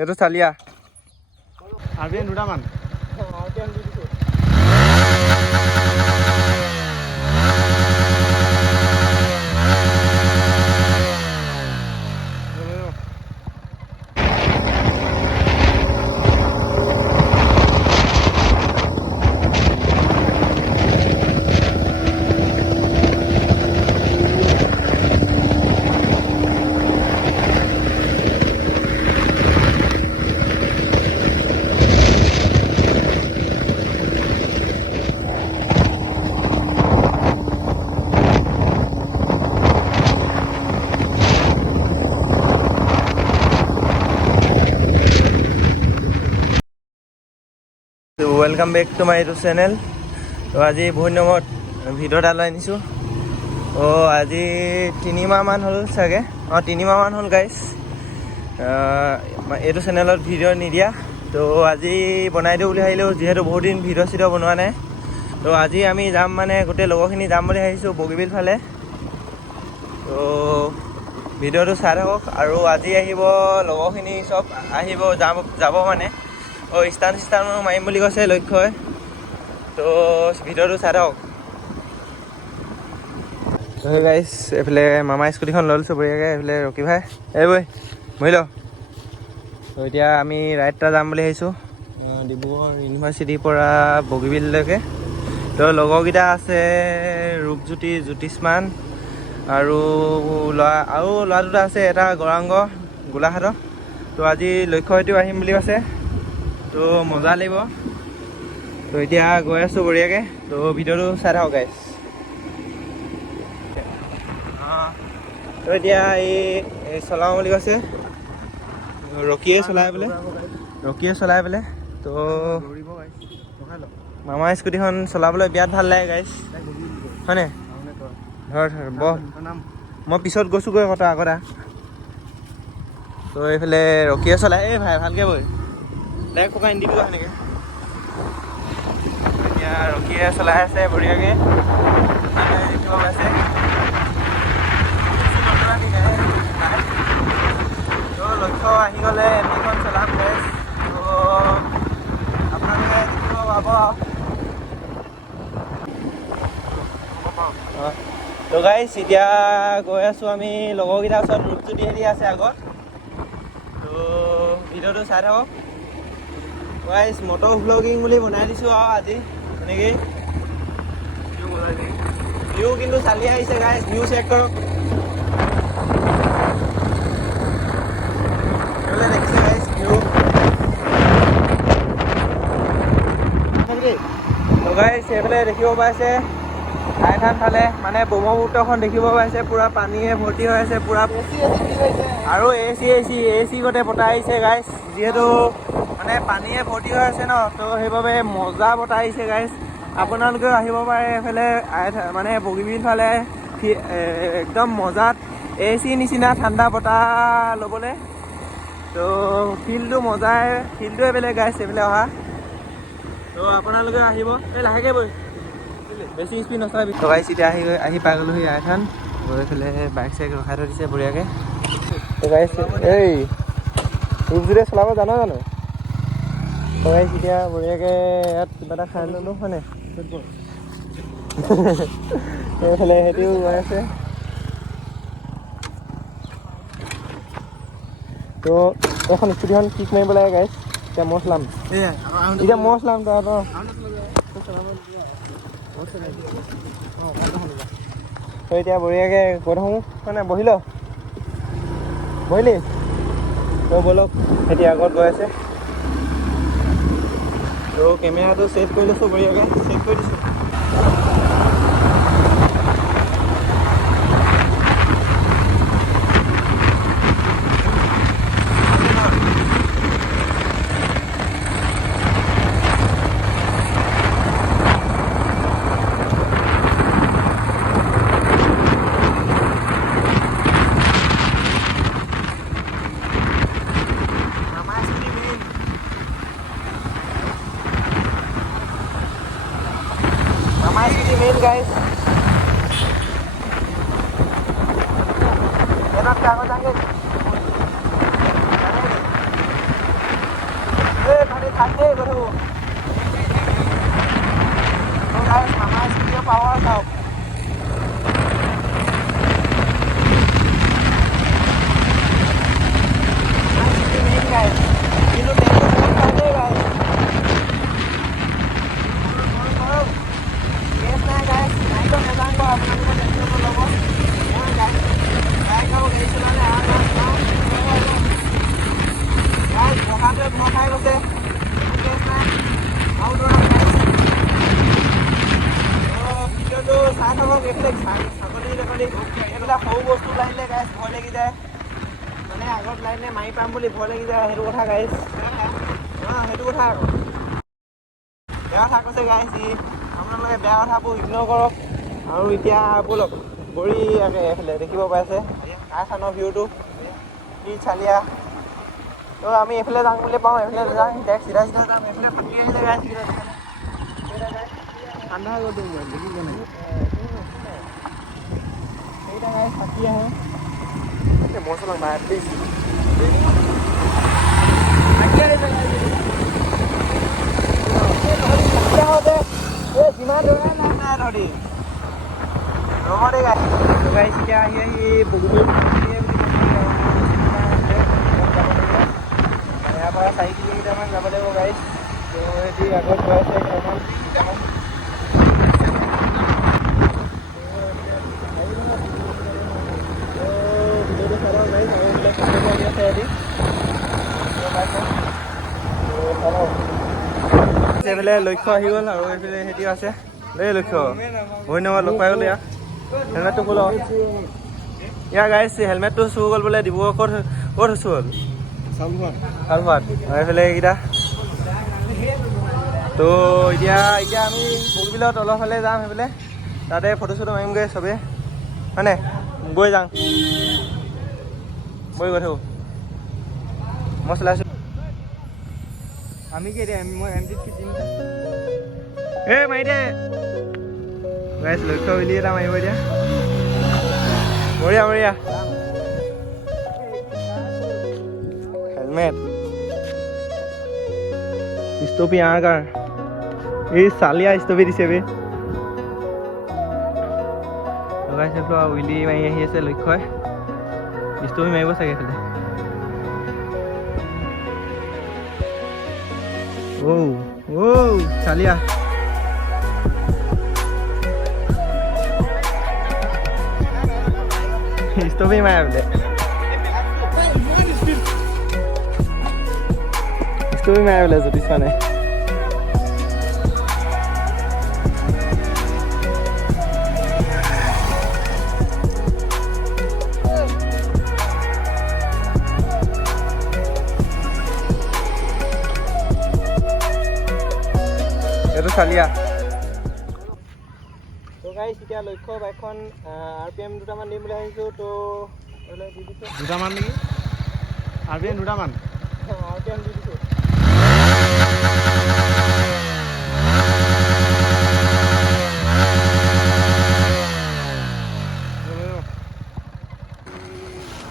এইটো চালিয়া RPM দুটামান welcome back to my YouTube channel. তো আজি বহুত দিনত ভিডিঅ' এটা লৈ আনিছোঁ। আজি 3 মাহমান হ'ল চাগে, 3 মাহমান হ'ল গাইছ এইটো চেনেলত ভিডিঅ' নিদিয়া। তো আজি বনাই দিওঁ বুলি ভাবিলোঁ, যিহেতু বহুত দিন ভিডিঅ' চিডিঅ' বনোৱা নাই। তো আজি আমি যাম মানে গোটেই লগৰখিনি যাম বুলি ভাবিছোঁ বগীবিল ফালে। তো ভিডিঅ'টো চাই থাকক। আৰু আজি আহিব লগৰখিনি চব আহিব যাব মানে ষ্টান মাৰিম বুলি কৈছে লক্ষ্যই। তো ভিডিঅ'টো চাই থাকক। গাইছ এইফালে মামা স্কুটিখন লৈ লৈছোঁ বঢ়িয়াকৈ। এইফালে ৰকি ভাই বৈ বহি ল। তো এতিয়া আমি ৰাইড এটা যাম বুলি ভাবিছোঁ ডিব্ৰুগড় ইউনিভাৰ্চিটিৰ পৰা বগীবিললৈকে। তো লগৰকেইটা আছে ৰূপজ্যোতি, জ্যোতিষ্মান আৰু ল'ৰা দুটা আছে, এটা গৌৰাংগ গোলাঘাটৰ। তো আজি লক্ষ্যইটো আহিম বুলি কৈছে। তো মজা লাগিব। তো এতিয়া গৈ আছোঁ বঢ়িয়াকৈ। তো ভিডিঅ'টো চাই থাকক গাইছ। তো এতিয়া এই চলাওঁ বুলি কৈছে, ৰকিয়ে চলাই পেলাই। তো মামা স্কুটিখন চলাবলৈ বিৰাট ভাল লাগে গাইছ, হয়নে? ধৰ বহ, মই পিছত গৈছোঁগৈ কথা আগতে। তো এইফালে ৰকিয়ে চলাই। ভাই ভালকৈ বৈ ডাইৰেক্ট শুকাই নিদিবি সেনেকৈ। এতিয়া ৰকিয়ে চলাই আছে বঢ়িয়াকৈ, দেখিব পাইছে। তো লক্ষ্য আহি গ'লে এমটিখন চলাম গাইছ। তো আপোনালোকে দেখিব পাব। তো গাইছ এতিয়া গৈ আছোঁ আমি লগৰকেইটাৰ ওচৰত। ৰূপজ্যোতি হেৰি আছে আগত। তো ভিডিঅ'টো চাই থাকক গাইছ। মটৰ ভ্লগিং বুলি বনাই দিছোঁ আৰু আজি এনেকেই। ভিউ কিন্তু চালি আহিছে গাইছ, ভিউ চেক কৰক। দেখিছে গাইছ ভিউ। তো গাইছ এইফালে দেখিব পাইছে ঠাইখন ফালে মানে ব্ৰহ্মপুত্ৰখন দেখিব পাইছে, পূৰা পানীয়ে ভৰ্তি হৈ আছে পূৰা। আৰু এ চি গোটেই বতাহ আহিছে গাইছ, যিহেতু মানে পানীয়ে ভৰ্তি হৈ আছে ন। তো সেইবাবে মজা বতাহ আহিছে গাইছ। আপোনালোকেও আহিব পাৰে এইফালে মানে বগীবিল ফালে। একদম মজাত এ চি নিচিনা ঠাণ্ডা বতাহ ল'বলৈ। তো ফিল্ডটোৱে বেলেগ গাইছ এইফালে অহা। তো আপোনালোকে আহিব। লাহেকৈ বৈ, বেছি স্পীড নচলাবি। তো গাইছ এতিয়া আহি পাই গ'লোহি আইথান। গৈ পেলাই বাইক চাইক ৰখাই থৈ দিছে বঢ়িয়াকৈ। তো গাইছ ৰূপজ্যোতিয়ে চলাব জানো? তো গাইছ এতিয়া বঢ়িয়াকৈ ইয়াত কিবা এটা খাই ল'লোঁ হয়নে? এইফালে সিহঁতিও গৈ আছে। তো এখন স্কুটিখন কিক মাৰিব লাগে গাইছ। এতিয়া মই চলাম তহঁতৰ। তো এতিয়া বঢ়িয়াকৈ গৈ থাকোঁ মানে বহিলি তো ব'লক। এতিয়া আগত গৈ আছে। তো কেমেৰাটো ছেট কৰি লৈছোঁ বঢ়িয়াকৈ, ছেট কৰি দিছোঁ। मेन गाइस एनक कागज आगे এইফালে ছাগলী তাগলী এইবিলাক সৰু বস্তু লাগিলে গাইছ ভয় লাগি যায় মানে আগত লাইনে মাৰি পাম বুলি ভয় লাগি যায় সেইটো কথা গাইছ সেইটো কথা আকৌ বেয়া কথা কৈছে গাইছ আপোনালোকে বেয়া কথাবোৰ ইগন'ৰ কৰক আৰু এতিয়া ব'লক বঢ়িয়াকৈ এইফালে দেখিব পাইছে কাৰখানৰ ভিউটো কি চালিয়া তো আমি এইফালে যাম বুলি পাওঁ এইফালে যাম ডাইৰেক্ট চিধা চিধা যাম এইফালে ফাটি আহিলে গাইছ ঠাণ্ডা হৈ গ'ল দেখিব নাই সেইটা গাইছ ফাটি আহে মছলা নাই প্লিজ ফাটি আহিছে যিমান দৌৰা নাই নাই ধৰি ৰঙতে গাইছ এতিয়া আহি বগীবিল ইয়াৰ পৰা 4 কিলোমিটাৰমান যাব লাগিব গাইছ তো সিহঁতি আগত গৈ আছে এইফালে লক্ষ্য আহি গ'ল আৰু এইফালে সিহঁতিও আছে দেই লক্ষ্য ধন্যবাদ লগ পাই গ'ল ইয়াক হেলমেটটো খোল ইয়াৰ গাইছ হেলমেটটো চুৰ গ'ল বোলে ডিব্ৰুগড় ক'ত চুৰ হ'ল চালভাত এইফালে এইকেইটা তো এতিয়া আমি বগীবিলৰ তলৰ ফালে যাম সেইফালে তাতে ফটো চটো মাৰিমগৈ চবেই হয়নে বৈ যাওঁ বৈ গৈ থাকোঁ মই চলাইছোঁ আমি কি এতিয়া মই এমটিত কি চিন্তা মাৰি দে গাইছ লক্ষ্য বুলি এটা মাৰিব এতিয়া বঢ়িয়া বঢ়িয়া হেলমেট ষ্টপি কাৰ এই চালিয়া ষ্টপি দিছে বে লগাইছে উইলি মাৰি আহি আছে লক্ষ্যই ষ্টপি মাৰিব চাগে এইফালে চালিয়া ষ্টপি মাৰে বোলে ষ্টপি মাৰে বোলে জ্যোতিষ মানে এইটো চালিয়া তো গাইছ এতিয়া লক্ষ্য বাইকখন RPM দুটামান দিম বুলি আহিছোঁ তো দি দিছোঁ দুটামান নেকি RPM দুটামান RPM দি দিছোঁ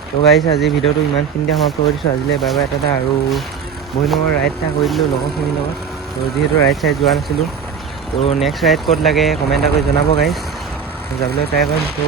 তো গাইছ আজি ভিডিঅ'টো ইমানখিনিতে সমাপ্ত কৰি দিছোঁ আজিলৈ বাই বাই এটা আৰু বহিনৰ ৰাইড এটা কৰি দিলোঁ লগৰখিনিৰ লগত তো যিহেতু ৰাইড চাইড যোৱা নাছিলোঁ তো নেক্সট ৰাইড ক'ত লাগে কমেণ্ট এটা কৰি জনাব গাইছ যাবলৈ ট্ৰাই কৰিম তো